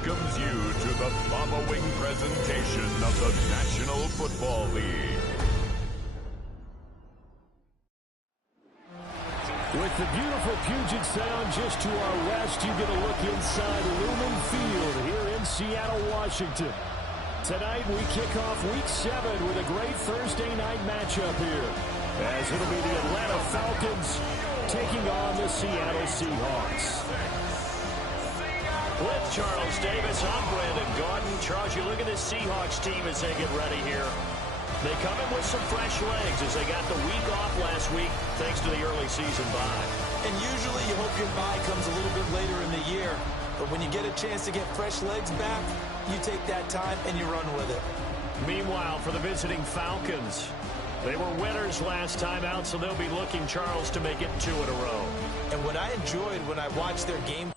welcomes you to the following presentation of the National Football League. With the beautiful Puget Sound just to our west, you get a look inside Lumen Field here in Seattle, Washington. Tonight we kick off Week 7 with a great Thursday night matchup here, as it'll be the Atlanta Falcons taking on the Seattle Seahawks. With Charles Davis, I'm Brandon Gordon. Charles, you look at this Seahawks team as they get ready here. They come in with some fresh legs as they got the week off last week thanks to the early season bye. And usually you hope your bye comes a little bit later in the year. But when you get a chance to get fresh legs back, you take that time and you run with it. Meanwhile, for the visiting Falcons, they were winners last time out, so they'll be looking, Charles, to make it 2 in a row. And what I enjoyed when I watched their game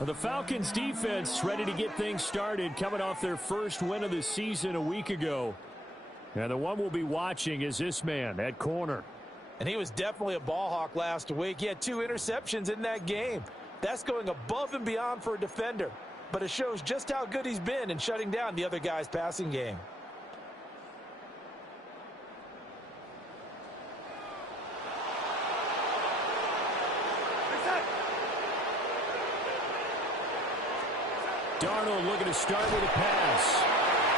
Well, the Falcons defense ready to get things started, coming off their first win of the season a week ago. And the one we'll be watching is this man at corner. And he was definitely a ball hawk last week. He had 2 interceptions in that game. That's going above and beyond for a defender. But it shows just how good he's been in shutting down the other guy's passing game. Darnold looking to start with a pass.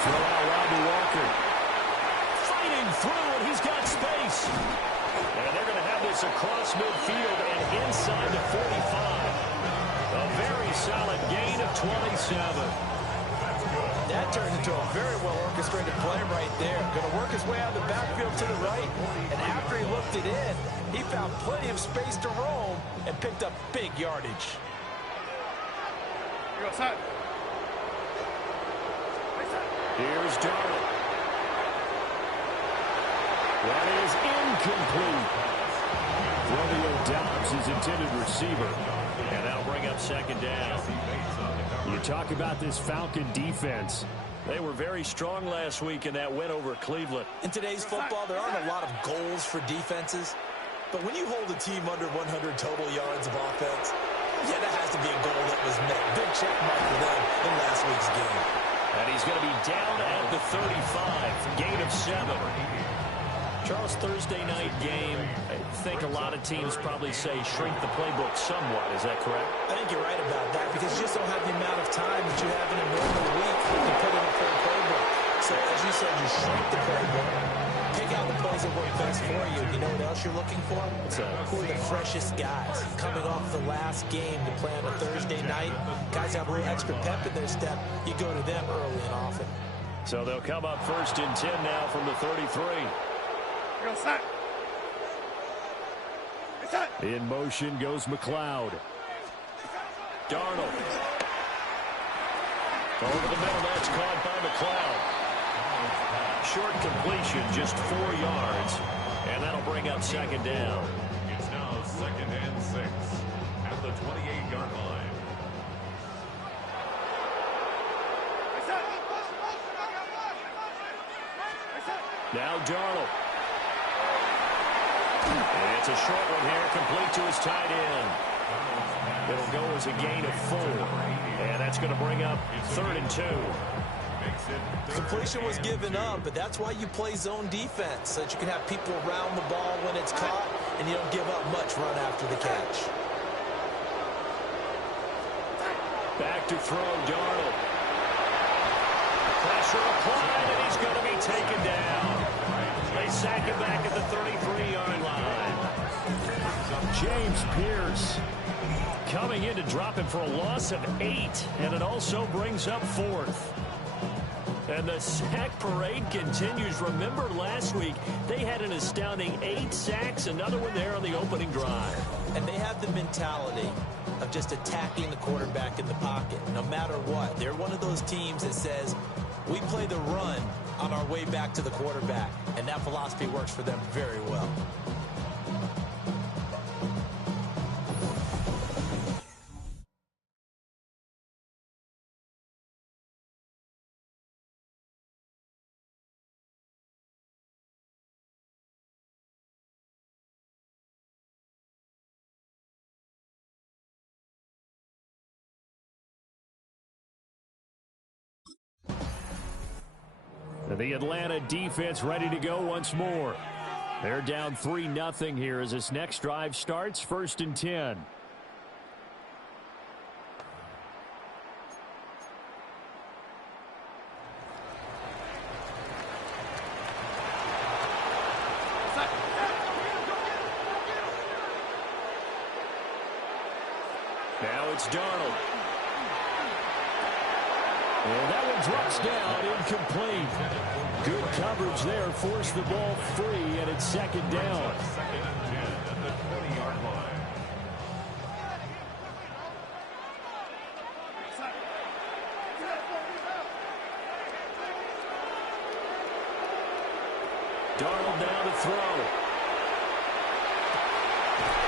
Throw out Robbie Walker. Fighting through, and he's got space. And they're going to have this across midfield and inside the 45. A very solid gain of 27. That turned into a very well-orchestrated play right there. Going to work his way out of the backfield to the right. And after he looked it in, he found plenty of space to roam and picked up big yardage. You're outside. Here's Darnold. That is incomplete. Romeo Dobbs, his intended receiver. And that'll bring up second down. You talk about this Falcon defense. They were very strong last week in that win over Cleveland. In today's football, there aren't a lot of goals for defenses. But when you hold a team under 100 total yards of offense, yeah, that has to be a goal that was met. Big check mark for them in last week's game. And he's going to be down at the 35. Gain of 7. Charles, Thursday night game, I think a lot of teams probably say shrink the playbook somewhat. Is that correct? I think you're right about that because you just don't have the amount of time that you have in a normal week to put in a full playbook. So as you said, you shrink the playbook, pick out the plays that work best for you. You know what else you're looking for? Who are the freshest guys coming off the last game to play on a Thursday night? Guys have a little extra pep in their step. You go to them early and often. So they'll come up 1st and 10 now from the 33. In motion goes McLeod. Darnold. Over the middle, that's caught by McLeod. Short completion, just 4 yards. And that'll bring up second down. It's now 2nd and 6 at the 28-yard line. Now Darnold. And it's a short one here, complete to his tight end. It'll go as a gain of 4. And that's going to bring up 3rd and 2. Completion was given up, but that's why you play zone defense, so that you can have people around the ball when it's caught, and you don't give up much run after the catch. Back to throw, Darnold. Pressure applied, and he's going to be taken down. They sack him back at the 33-yard line. James Pierce coming in to drop him for a loss of 8, and it also brings up 4th. And the sack parade continues. Remember last week, they had an astounding 8 sacks, another one there on the opening drive. And they have the mentality of just attacking the quarterback in the pocket, no matter what. They're one of those teams that says, we play the run on our way back to the quarterback, and that philosophy works for them very well. The Atlanta defense ready to go once more. They're down 3-0 here as this next drive starts. 1st and 10. Now it's Darnold. And that one drops down, incomplete. Good coverage there, forced the ball free, and it's 2nd down. 2nd and 10 at the 20-yard line. Darnold down to throw.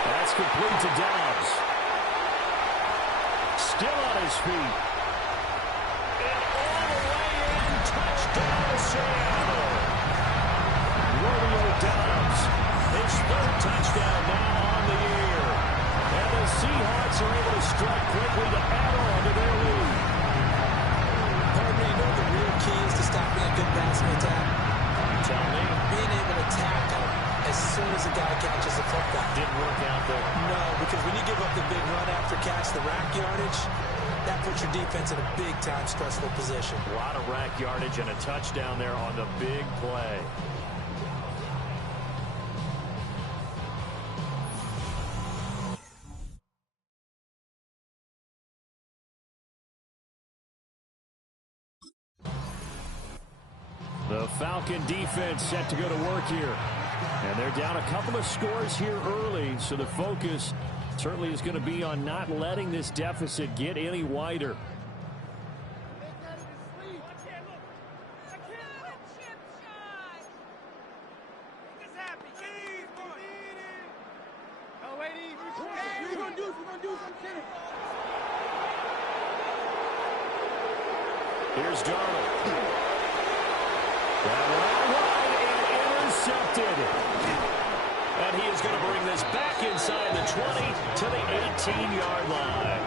That's complete to Dobbs. still on his feet. And all the way in, touchdown Seattle. Romeo Dobbs, his third touchdown now on the year. And the Seahawks are able to strike quickly to add on to their lead. Partner, you know the real key is to stopping a good passing attack? Tell me. Being able to tackle as soon as a guy catches the football. Didn't work out there. No, because when you give up the big run after catch, the rack yardage, that puts your defense in a big-time stressful position. A lot of rack yardage and a touchdown there on the big play. The Falcon defense set to go to work here. And they're down a couple of scores here early, so the focus certainly is going to be on not letting this deficit get any wider. Here's Darnold. That one wide and intercepted. And he is going to bring this back inside the 20 to the 18-yard line.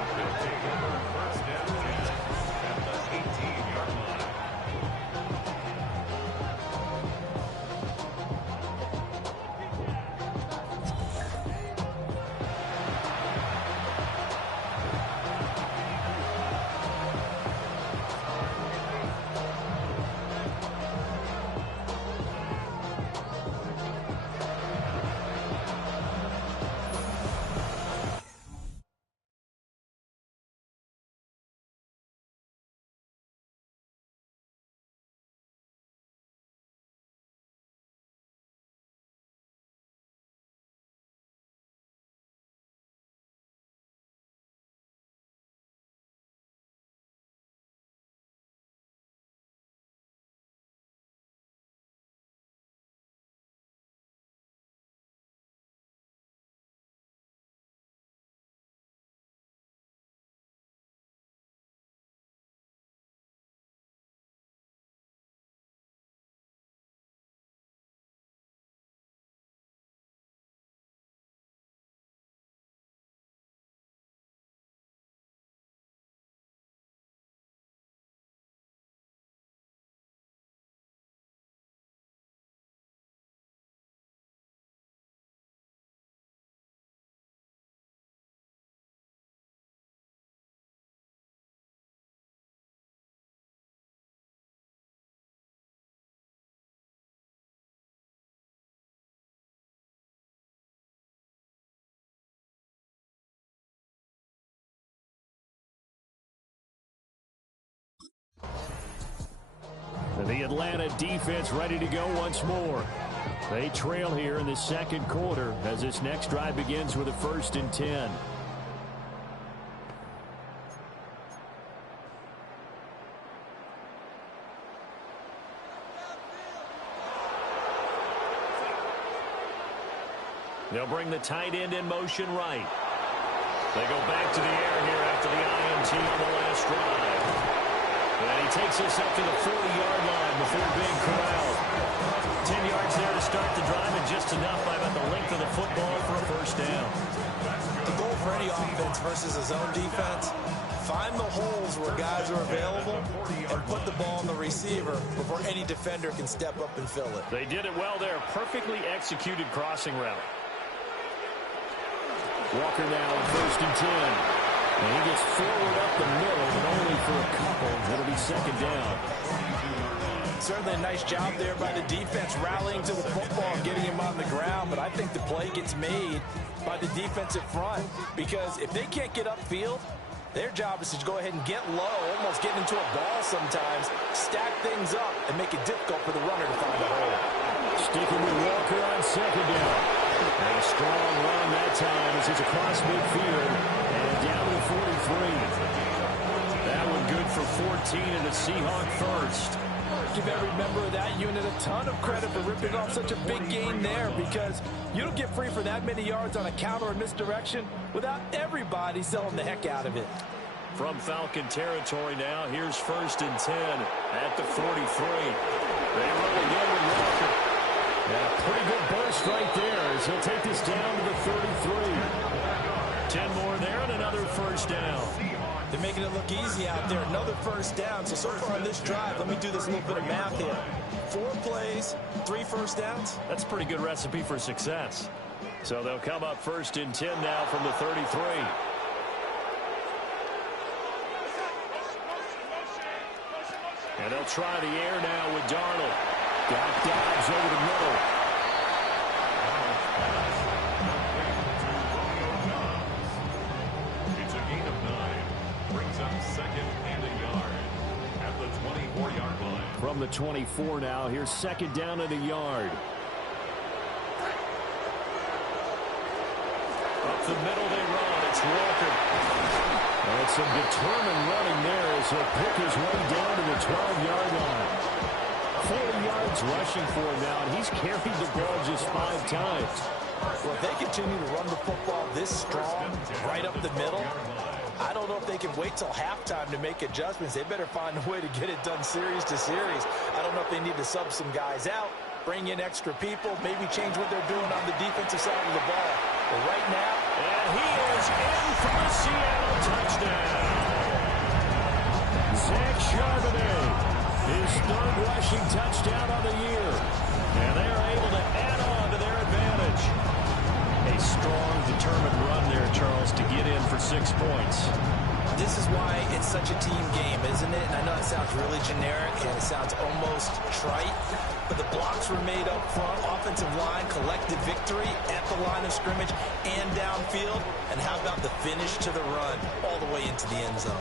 The Atlanta defense ready to go once more. They trail here in the second quarter as this next drive begins with a 1st and 10. They'll bring the tight end in motion right. They go back to the air here after the INT on the last drive. And he takes us up to the 40-yard line before being corralled. 10 yards there to start the drive, and just enough by about the length of the football for a 1st down. The goal for any offense versus his own defense, find the holes where guys are available and put the ball on the receiver before any defender can step up and fill it. They did it well there. Perfectly executed crossing route. Walker now on 1st and 10. And he gets forward up the middle, but only for a couple. It'll be 2nd down. Certainly a nice job there by the defense rallying to the football and getting him on the ground, but I think the play gets made by the defensive front because if they can't get upfield, their job is to go ahead and get low, almost get into a ball sometimes, stack things up, and make it difficult for the runner to find a hole. Sticking with Walker on 2nd down. And a strong run that time as he's across midfield and down to the 43. That one good for 14 and a Seahawk 1st. Give every member of that unit a ton of credit for ripping off such a big gain there because you don't get free for that many yards on a counter or misdirection without everybody selling the heck out of it. From Falcon territory now, here's 1st and 10 at the 43. They roll again with Walker. Yeah, pretty good burst right there as he'll take this down to the 33. 10 more there and another 1st down. They're making it look easy out there. Another 1st down. So far on this drive, let me do this little bit of math here. 4 plays, 3 1st downs. That's a pretty good recipe for success. So they'll come up 1st and 10 now from the 33. And they'll try the air now with Darnold. Got Dobbs over the middle. It's a gain of 9. Brings up 2nd and a yard at the 24-yard line. From the 24 now, here's 2nd down and a yard. Up the middle they run. It's Walker. And some determined running there as he'll pick his way down to the 12-yard line. 40 yards rushing for him now, and he's carried the ball just 5 times. Well, if they continue to run the football this strong, right up the middle, I don't know if they can wait till halftime to make adjustments. They better find a way to get it done series to series. I don't know if they need to sub some guys out, bring in extra people, maybe change what they're doing on the defensive side of the ball. But right now, and he is in for the Seattle touchdown. Zach Charbonnet, his 3rd rushing touchdown of the year. And they're able to add on to their advantage. A strong, determined run there, Charles, to get in for 6 points. this is why it's such a team game, isn't it? And I know it sounds really generic and it sounds almost trite, but the blocks were made up front, offensive line, collective victory at the line of scrimmage and downfield. And how about the finish to the run all the way into the end zone?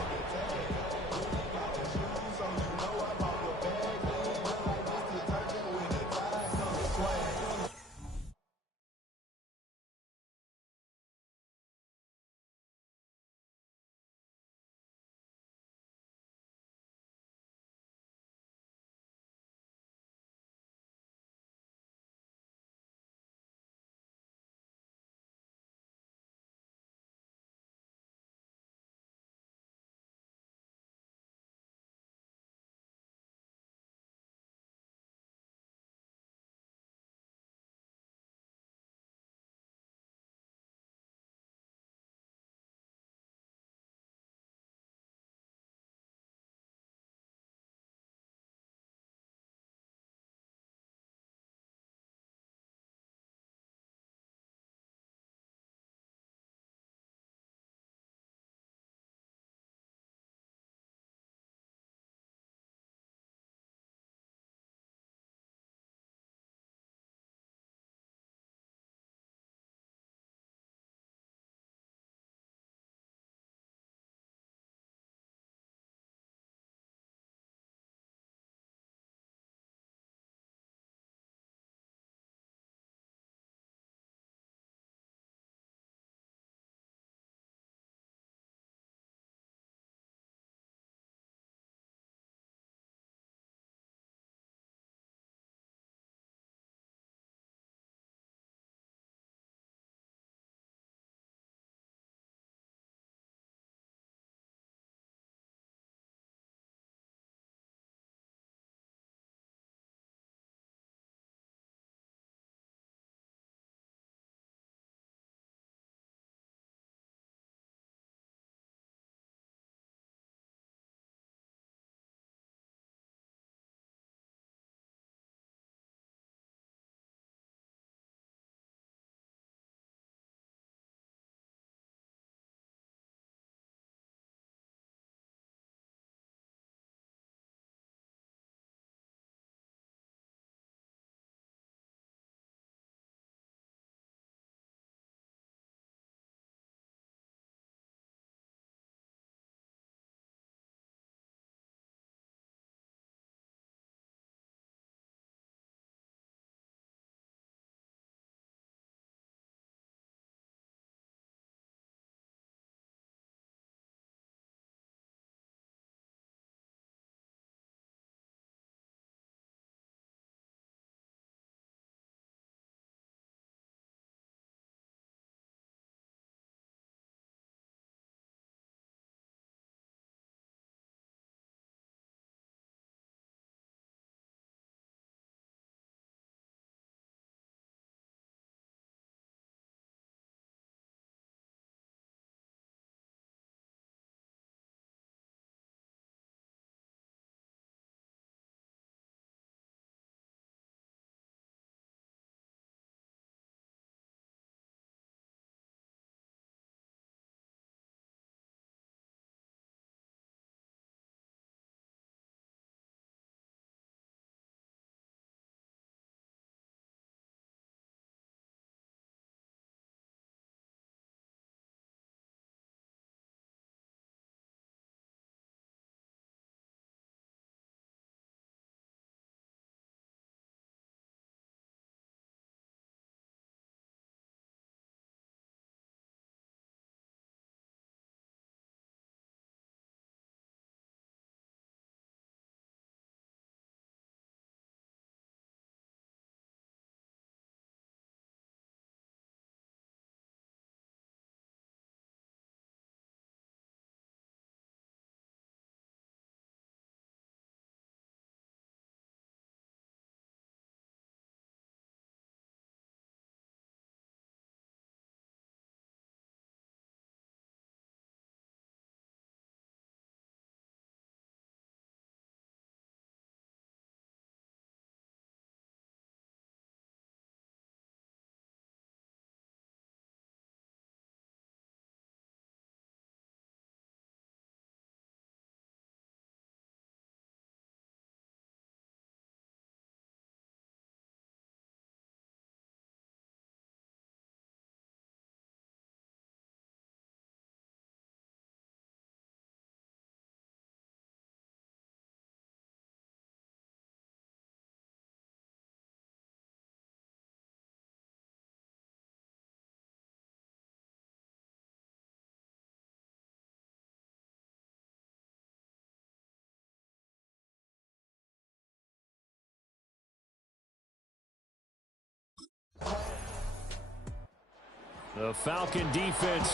The Falcon defense